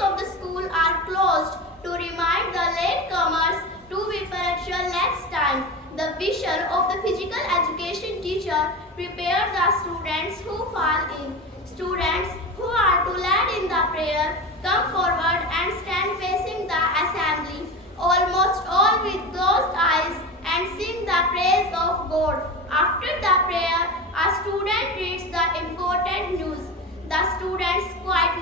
of the school are closed to remind the latecomers to be punctual next time. The vision of the physical education teacher prepared the students who fall in. Students who are to lead in the prayer come forward and stand facing the assembly, almost all with closed eyes, and sing the praise of God. After the prayer, a student reads the important news. The students quietly